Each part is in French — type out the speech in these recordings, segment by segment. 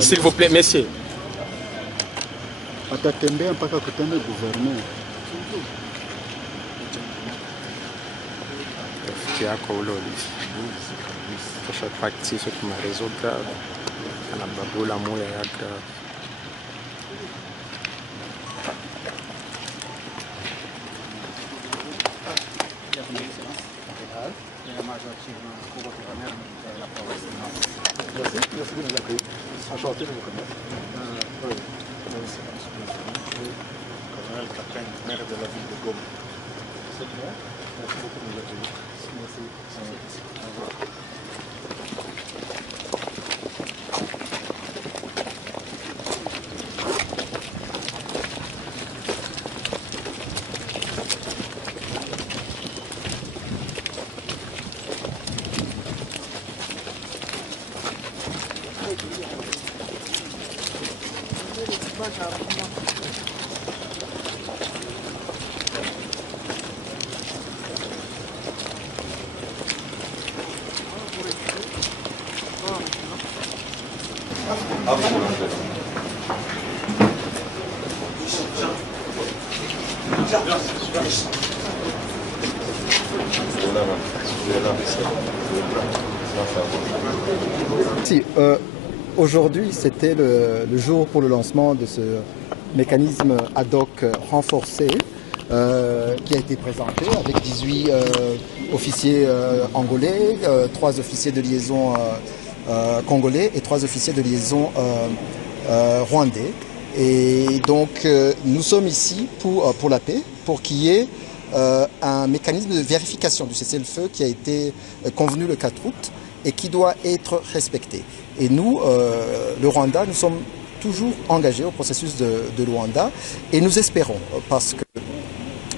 S'il vous plaît, messieurs. Atatembea mpaka kutana gouverneur. Rafiki yako ule kisha practice kwa marezo grave anababula moya ya grave. Merci de nous accueillir. Enchanté de vous connaître. Colonel Capin, maire de la ville de Goma. C'est bien. Merci beaucoup de nous accueillir. Merci. Au revoir. Aujourd'hui, c'était le jour pour le lancement de ce mécanisme ad hoc renforcé qui a été présenté avec 18 officiers angolais, 3 officiers de liaison congolais et 3 officiers de liaison rwandais. Et donc nous sommes ici pour la paix, pour qu'il y ait un mécanisme de vérification du cessez-le-feu qui a été convenu le 4 août et qui doit être respecté. Et nous, le Rwanda, nous sommes toujours engagés au processus de Luanda et nous espérons, parce que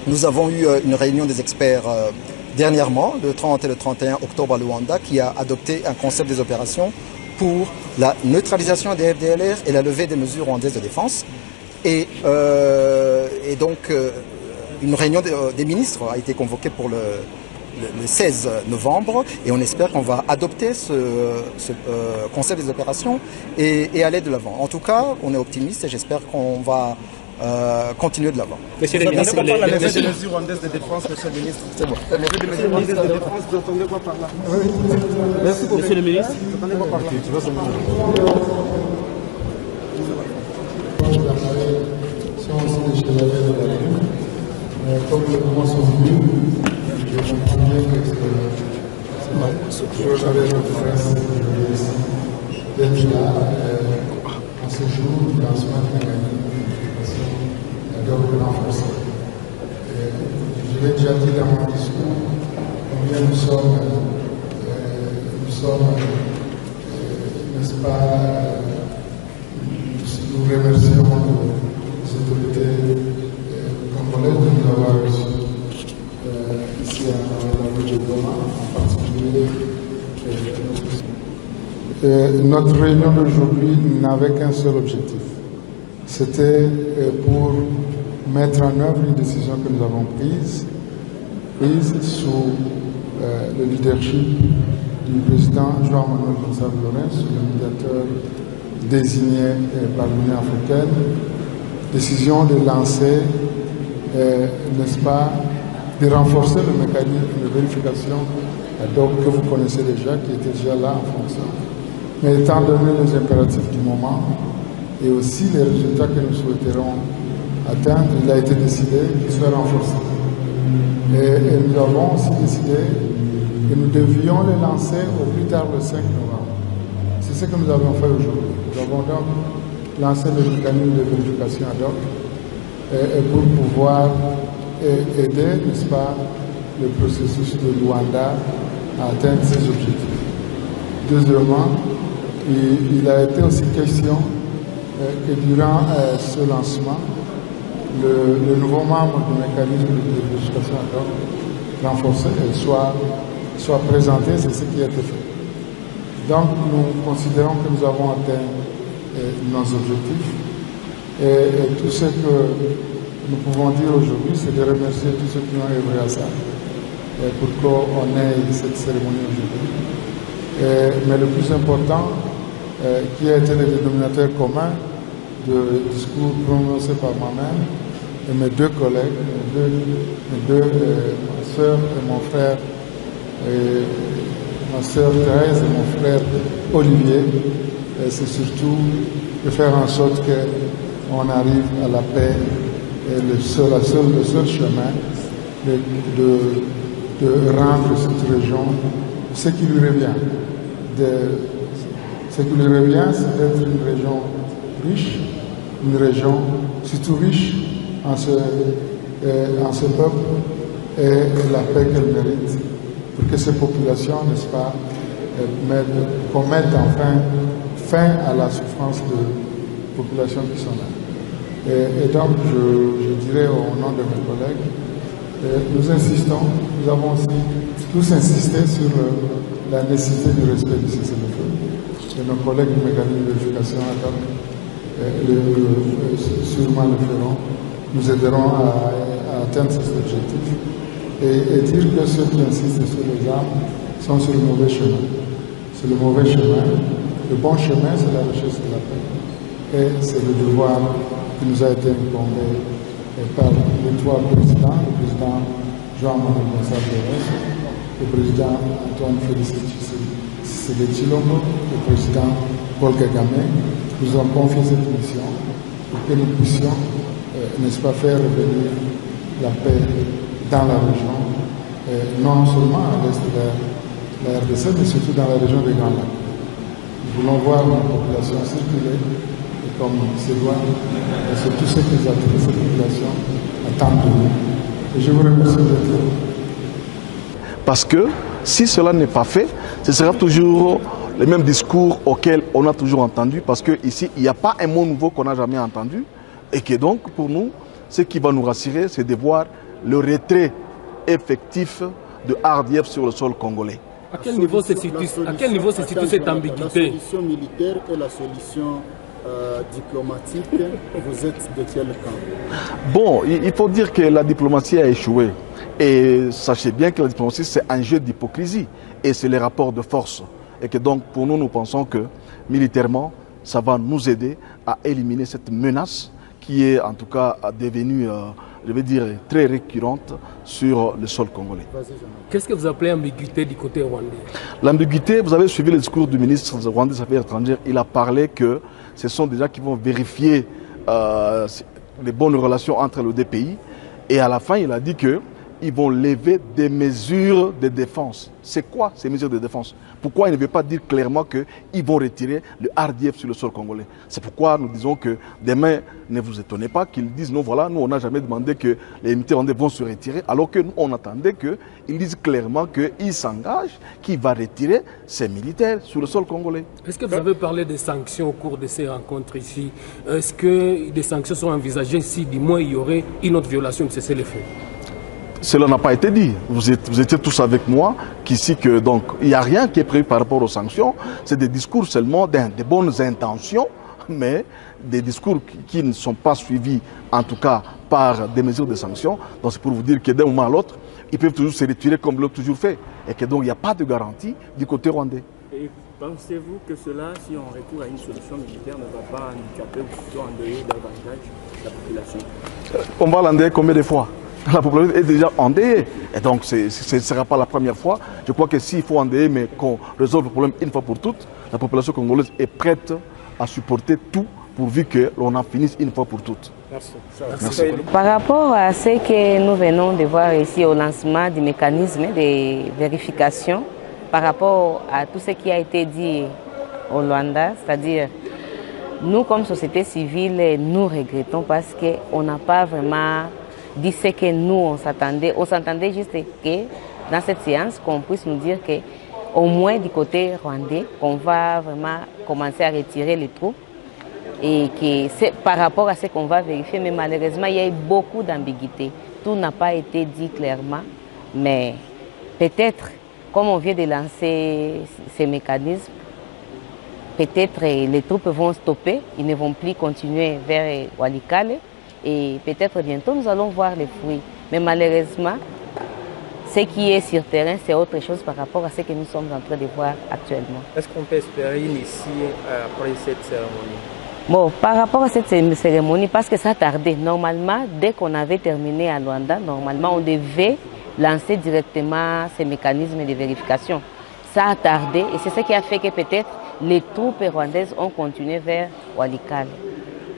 nous avons eu une réunion des experts dernièrement, le 30 et le 31 octobre à Luanda, qui a adopté un concept des opérations pour la neutralisation des FDLR et la levée des mesures rwandaises de défense. Et donc, une réunion des ministres a été convoquée pour le 16 novembre et on espère qu'on va adopter ce concept des opérations et aller de l'avant. En tout cas, on est optimiste et j'espère qu'on va continuer de l'avant. Monsieur le ministre, la levée des mesures rwandaises de défense, monsieur le ministre. C'est bon. La levée des mesures rwandaises de défense, vous entendez quoi par là? Merci beaucoup. Monsieur le ministre. Vous entendez quoi par là? Comme les moments sont venus, je comprends bien que je savais que d'être là en ce jour du lancement du mécanisme de développement renforcé. Je l'ai déjà dit dans mon discours, combien nous sommes n'est-ce pas, nous remercions les autorités congolaises de nous avoir reçus ici à la ville de Goma, en particulier. Notre réunion d'aujourd'hui n'avait qu'un seul objectif. C'était pour mettre en œuvre une décision que nous avons prise sous le leadership du président João-Manuel Gonçalves Lourenço, le médiateur désigné par l'Union africaine. Décision de lancer, n'est-ce pas, de renforcer le mécanisme de vérification que vous connaissez déjà, qui était déjà là en fonction. Mais étant donné les impératifs du moment et aussi les résultats que nous souhaiterons atteindre, il a été décidé qu'il soit renforcé. Et nous avons aussi décidé que nous devions le lancer au plus tard le 5 novembre. C'est ce que nous avons fait aujourd'hui. Nous avons donc lancé le mécanisme de vérification ad hoc et pour pouvoir aider, n'est-ce pas, le processus de Luanda à atteindre ses objectifs. Deuxièmement, il a été aussi question que durant ce lancement, le nouveau membre du mécanisme de vérification ad hoc renforcé soit présenté, c'est ce qui a été fait. Donc nous considérons que nous avons atteint nos objectifs et tout ce que nous pouvons dire aujourd'hui, c'est de remercier tous ceux qui ont œuvré à ça pour qu'on ait cette cérémonie aujourd'hui. Mais le plus important, qui a été le dénominateur commun du discours prononcé par moi-même et mes deux collègues, ma soeur et mon frère, ma soeur Thérèse et mon frère Olivier, c'est surtout de faire en sorte qu'on arrive à la paix et le seul chemin de rendre cette région ce qui lui revient. Ce qui lui revient, c'est d'être une région riche, une région surtout riche en ce peuple et la paix qu'elle mérite, pour que ces populations, n'est-ce pas, qu'on mette enfin fin à la souffrance de populations qui sont là. Et donc, je dirais au nom de mes collègues, nous insistons, nous avons aussi tous insisté sur la nécessité du respect du cessez-le-feu. Et nos collègues du mécanisme de vérification sûrement le feront. Nous aiderons à atteindre cet objectif et dire que ceux qui insistent sur les armes sont sur le mauvais chemin. C'est le mauvais chemin. Le bon chemin, c'est la recherche de la paix. Et c'est le devoir qui nous a été incombé par les trois présidents, le président Jean-Manuel Gonçalves Pérez, le président Antoine Félix Tshisekedi-Tshilombo, le président Paul Kagame, nous ont confié cette mission pour que nous puissions, n'est-ce pas, faire revenir la paix dans la région, non seulement à l'est de la RDC, mais surtout dans la région des Grands Lacs. Nous voulons voir la population circuler, et comme c'est doit, et c'est tout ce que cette population attend de nous. Et je vous remercie d'être là. Parce que si cela n'est pas fait, ce sera toujours le même discours auquel on a toujours entendu, parce qu'ici, il n'y a pas un mot nouveau qu'on n'a jamais entendu, et que donc, pour nous, ce qui va nous rassurer, c'est de voir le retrait effectif de RDF sur le sol congolais. À quel niveau se situe cette ambiguïté? La solution militaire et la solution diplomatique, vous êtes de quel camp? Bon, il faut dire que la diplomatie a échoué. Et sachez bien que la diplomatie, c'est un jeu d'hypocrisie. Et c'est les rapports de force. Et que donc, pour nous, nous pensons que militairement, ça va nous aider à éliminer cette menace qui est en tout cas devenue, je vais dire, très récurrente sur le sol congolais. Qu'est-ce que vous appelez ambiguïté du côté rwandais? L'ambiguïté, vous avez suivi le discours du ministre rwandais des Affaires étrangères. Il a parlé que ce sont des gens qui vont vérifier les bonnes relations entre les deux pays. Et à la fin, il a dit qu'ils vont lever des mesures de défense. C'est quoi ces mesures de défense? Pourquoi il ne veut pas dire clairement qu'ils vont retirer le RDF sur le sol congolais? C'est pourquoi nous disons que demain, ne vous étonnez pas qu'ils disent non, voilà, nous on n'a jamais demandé que les militaires rwandais vont se retirer, alors que nous on attendait qu'ils disent clairement qu'ils s'engagent, qu'ils vont retirer ces militaires sur le sol congolais. Est-ce que vous avez parlé des sanctions au cours de ces rencontres ici? Est-ce que des sanctions sont envisagées si du moins il y aurait une autre violation de cessez-le-feu? Cela n'a pas été dit. Vous étiez tous avec moi qu'ici, donc, il n'y a rien qui est prévu par rapport aux sanctions. C'est des discours seulement de bonnes intentions, mais des discours qui ne sont pas suivis, en tout cas, par des mesures de sanctions. Donc c'est pour vous dire que d'un moment à l'autre, ils peuvent toujours se retirer comme ils l'ont toujours fait. Et que donc il n'y a pas de garantie du côté rwandais. Et pensez-vous que cela, si on recourt à une solution militaire, ne va pas handicaper ou plutôt endeuiller davantage la population? On va l'endeuiller combien de fois? La population est déjà endeuillée. Et donc, ce ne sera pas la première fois. Je crois que s'il faut endeuiller, mais qu'on résolve le problème une fois pour toutes, la population congolaise est prête à supporter tout pourvu que l'on en finisse une fois pour toutes. Merci. Merci. Par rapport à ce que nous venons de voir ici au lancement du mécanisme de vérification, par rapport à tout ce qui a été dit au Rwanda, c'est-à-dire nous comme société civile, nous regrettons parce qu'on n'a pas vraiment dit ce que nous on s'attendait. On s'attendait juste que dans cette séance qu'on puisse nous dire qu'au moins du côté rwandais, qu'on va vraiment commencer à retirer les troupes et que c'est par rapport à ce qu'on va vérifier. Mais malheureusement, il y a eu beaucoup d'ambiguïté. Tout n'a pas été dit clairement, mais peut-être, comme on vient de lancer ces mécanismes, peut-être les troupes vont stopper, ils ne vont plus continuer vers Walikale. Et peut-être bientôt nous allons voir les fruits. Mais malheureusement, Ce qui est sur terrain, c'est autre chose par rapport à ce que nous sommes en train de voir actuellement. Est-ce qu'on peut espérer une issue après cette cérémonie? Bon, par rapport à cette cérémonie, parce que ça tardait, normalement, dès qu'on avait terminé à Luanda, normalement, on devait lancer directement ces mécanismes de vérification. Ça a tardé et c'est ce qui a fait que peut-être les troupes rwandaises ont continué vers Walikale.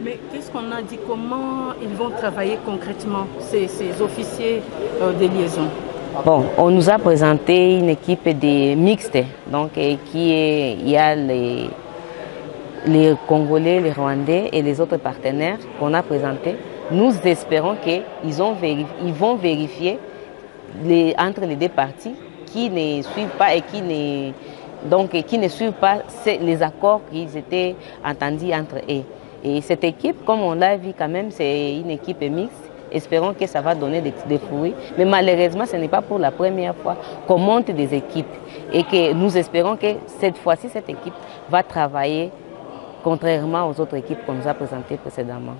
Mais qu'est-ce qu'on a dit? Comment ils vont travailler concrètement, ces officiers de liaison? Bon, on nous a présenté une équipe de mixte, donc il y a les Congolais, les Rwandais et les autres partenaires qu'on a présentés. Nous espérons qu'ils vont vérifier entre les deux parties qui ne suivent pas et qui ne suivent pas les accords qui étaient entendus entre eux. Et cette équipe, comme on l'a vu quand même, c'est une équipe mixte. Espérons que ça va donner des fruits. Mais malheureusement, ce n'est pas pour la première fois qu'on monte des équipes. Et que nous espérons que cette fois-ci, cette équipe va travailler contrairement aux autres équipes qu'on nous a présentées précédemment.